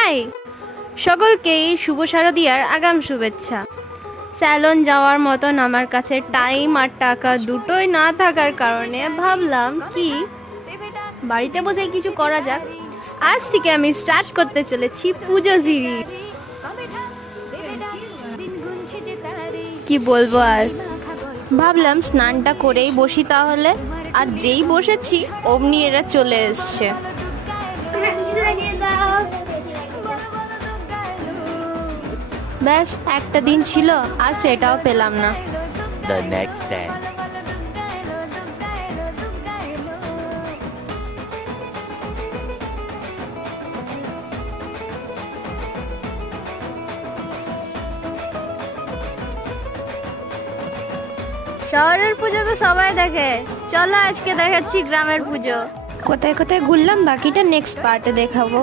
High সকলকেই শুভ শারদিয়ার আগাম শুভেচ্ছা। স্যালন যাওয়ার মতন আমার কাছে টাইম আর টাকা দুটোই না থাকার কারণে ভাবলাম কি বাড়িতে বসে কিছু করা যাক। আজ থেকে আমি স্টার্ট করতে চলেছি পুজো সিরিজ। কি বলবো আর, ভাবলাম স্নানটা করেই বসি তাহলে। আর যেই বসেছি অমনি এরা চলে এসছে। ব্যাস একটা দিন ছিল, আর সেটাও পেলাম না। The next day. শহরের পুজো তো সবাই দেখে, চলো আজকে দেখাচ্ছি গ্রামের পুজো। কোথায় কোথায় ঘুরলাম বাকিটা নেক্সট পার্টে দেখাবো।